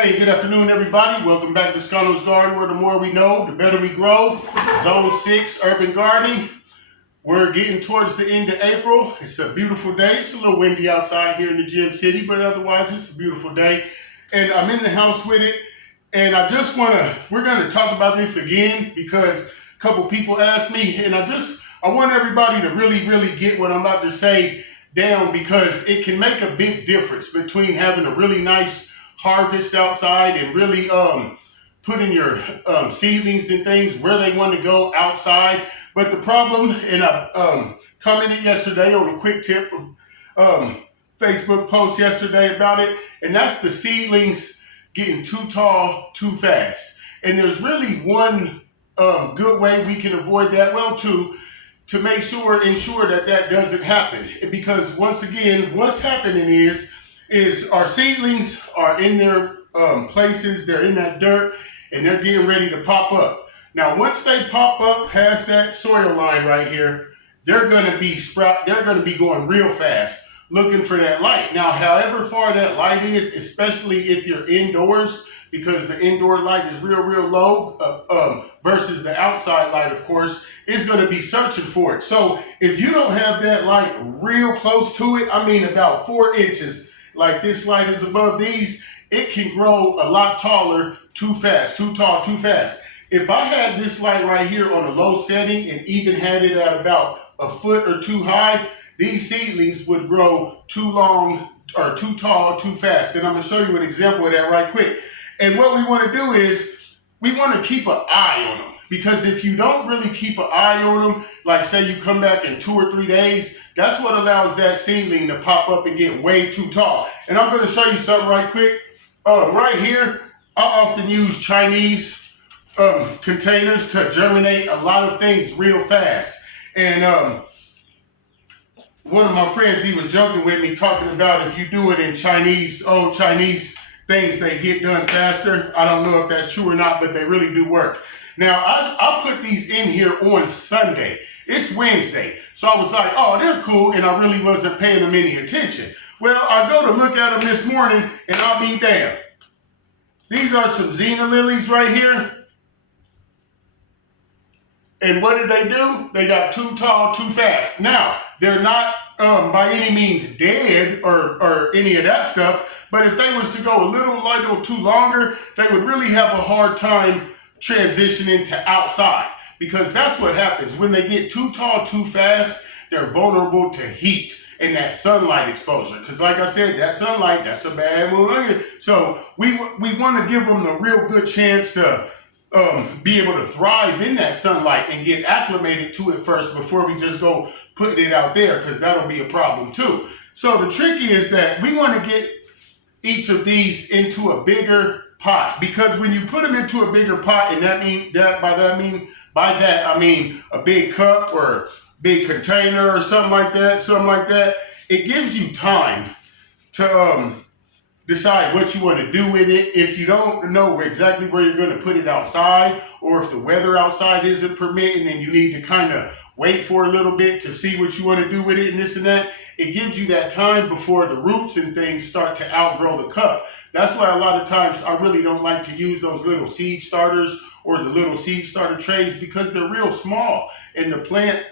Hey, good afternoon, everybody. Welcome back to Scano's Garden, where the more we know, the better we grow. Zone 6, Urban Gardening. We're getting towards the end of April. It's a beautiful day. It's a little windy outside here in the Gym City, but otherwise it's a beautiful day. And I'm in the house with it. And we're going to talk about this again because a couple people asked me, and I want everybody to really get what I'm about to say down because it can make a big difference between having a really nice harvest outside and really putting your seedlings and things where they want to go outside. But the problem, and I commented yesterday on a quick tip Facebook post yesterday about it, and that's the seedlings getting too tall too fast. And there's really one good way we can avoid that, well, two, to ensure that doesn't happen. Because once again, what's happening is our seedlings are in their places, they're in that dirt, and they're getting ready to pop up. Now, once they pop up past that soil line right here, they're going to be going real fast, looking for that light. Now, however far that light is, especially if you're indoors, because the indoor light is real low versus the outside light, of course, is going to be searching for it. So if you don't have that light real close to it, I mean about 4 inches, like this light is above these, it can grow a lot taller too fast, too tall, too fast. If I had this light right here on a low setting and even had it at about a foot or two high, these seedlings would grow too long or too tall, too fast. And I'm going to show you an example of that right quick. And what we want to do is we want to keep an eye on them. Because if you don't really keep an eye on them, like say you come back in 2 or 3 days, that's what allows that seedling to pop up and get way too tall. And I'm going to show you something right quick. Right here, I often use Chinese containers to germinate a lot of things real fast. And one of my friends, he was joking with me, talking about if you do it in Chinese things, they get done faster. I don't know if that's true or not, but they really do work. Now, I put these in here on Sunday. It's Wednesday. So I was like, oh, they're cool, and I really wasn't paying them any attention. Well, I go to look at them this morning, and I'll be damned. These are some Xena lilies right here. And what did they do? They got too tall, too fast. Now, they're not by any means dead or any of that stuff, but if they was to go a little too longer, they would really have a hard time transitioning to outside, because that's what happens. When they get too tall, too fast, they're vulnerable to heat and that sunlight exposure. Because like I said, that sunlight, that's a bad mood. So we want to give them a real good chance to be able to thrive in that sunlight and get acclimated to it first before we just go putting it out there, because that'll be a problem too. So the trick is that we want to get each of these into a bigger pot, because when you put them into a bigger pot, and by that I mean a big cup or big container or something like that, it gives you time to decide what you want to do with it. If you don't know exactly where you're going to put it outside, or if the weather outside isn't permitting and you need to kind of wait for a little bit to see what you want to do with it and this and that, it gives you that time before the roots and things start to outgrow the cup. That's why a lot of times I really don't like to use those little seed starters or the little seed starter trays, because they're real small, and the plant,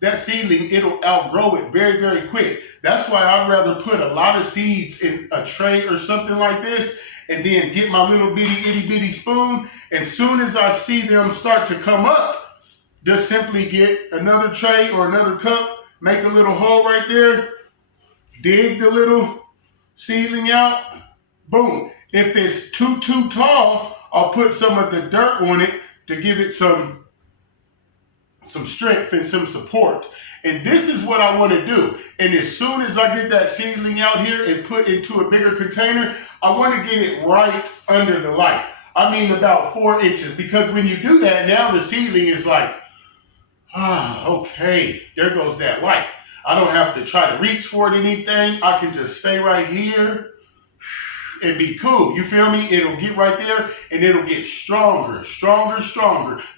that seedling, it'll outgrow it very quick. That's why I'd rather put a lot of seeds in a tray or something like this, and then get my little itty bitty spoon, and soon as I see them start to come up, just simply get another tray or another cup, make a little hole right there, dig the little seedling out, boom. If it's too tall, I'll put some of the dirt on it to give it some strength and some support. And this is what I want to do. And as soon as I get that seedling out here and put into a bigger container, I want to get it right under the light. I mean about 4 inches, because when you do that, now the seedling is like, okay, there goes that light. I don't have to try to reach for it or anything. I can just stay right here and be cool. You feel me? It'll get right there and it'll get stronger,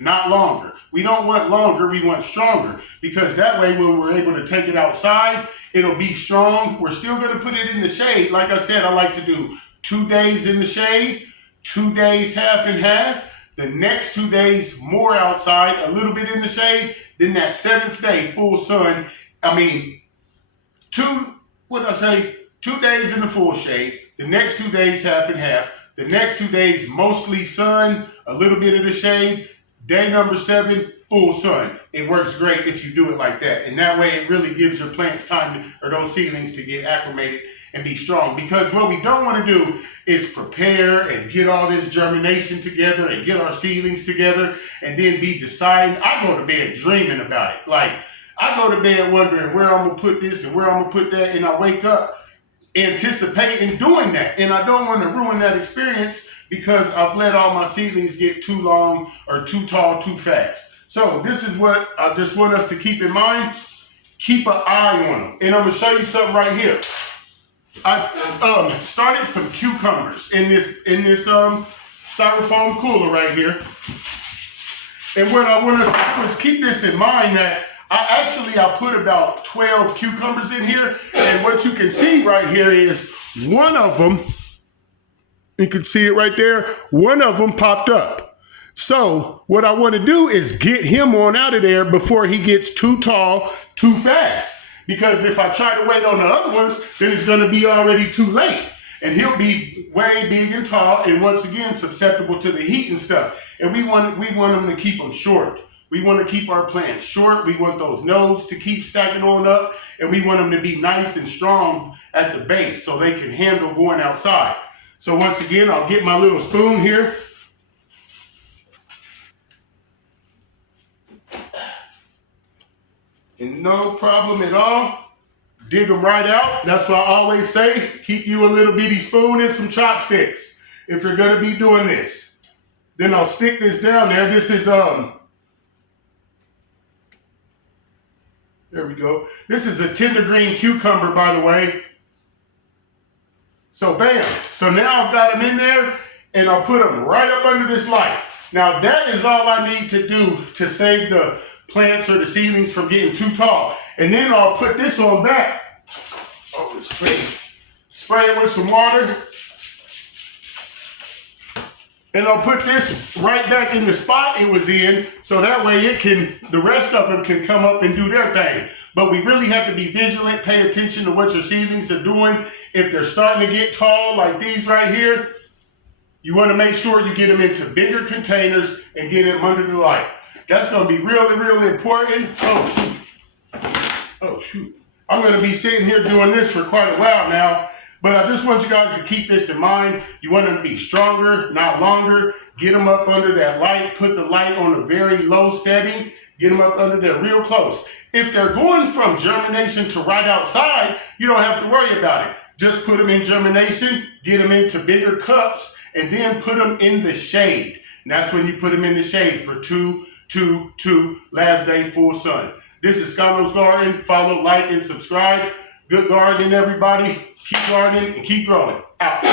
not longer. We don't want longer, we want stronger, because that way when we're able to take it outside, it'll be strong. We're still going to put it in the shade. Like I said, I like to do 2 days in the shade, 2 days half and half. The next 2 days more outside, a little bit in the shade. Then that seventh day, full sun. I mean, what did I say? 2 days in the full shade. The next 2 days half and half. The next 2 days mostly sun, a little bit of the shade. Day number 7, full sun. It works great if you do it like that. And that way it really gives your plants time or those seedlings to get acclimated and be strong. Because what we don't want to do is prepare and get all this germination together and get our seedlings together and then be deciding. I go to bed dreaming about it. Like, I go to bed wondering where I'm going to put this and where I'm going to put that, and I wake up anticipating doing that. And I don't want to ruin that experience because I've let all my seedlings get too long or too tall too fast. So this is what I just want us to keep in mind. Keep an eye on them. And I'm going to show you something right here. I started some cucumbers in this styrofoam cooler right here. And what I want to do is keep this in mind that I put about 12 cucumbers in here. And what you can see right here is one of them, you can see it right there, one of them popped up. So what I want to do is get him on out of there before he gets too tall, too fast. Because if I try to wait on the other ones, then it's going to be already too late. And he'll be way big and tall and once again susceptible to the heat and stuff. And we want them to keep them short. We want to keep our plants short. We want those nodes to keep stacking on up. And we want them to be nice and strong at the base so they can handle going outside. So once again, I'll get my little spoon here. And no problem at all. Dig them right out. That's why I always say, keep you a little bitty spoon and some chopsticks if you're going to be doing this. Then I'll stick this down there. This is, there we go. This is a tender green cucumber, by the way. So bam. So now I've got them in there and I'll put them right up under this light. Now that is all I need to do to save the plants or the seedlings from getting too tall. And then I'll put this on back. Oh, spray it with some water. And I'll put this right back in the spot it was in, so that way the rest of them can come up and do their thing. But we really have to be vigilant, pay attention to what your seedlings are doing. If they're starting to get tall like these right here, you want to make sure you get them into bigger containers and get them under the light. That's going to be really, really important. Oh, shoot. I'm going to be sitting here doing this for quite a while now, but I just want you guys to keep this in mind. You want them to be stronger, not longer. Get them up under that light. Put the light on a very low setting. Get them up under there real close. If they're going from germination to right outside, you don't have to worry about it. Just put them in germination, get them into bigger cups, and then put them in the shade. And that's when you put them in the shade for two, last day, full sun. This is Scano's Garden. Follow, like, and subscribe. Good gardening, everybody. Keep gardening and keep growing. Out.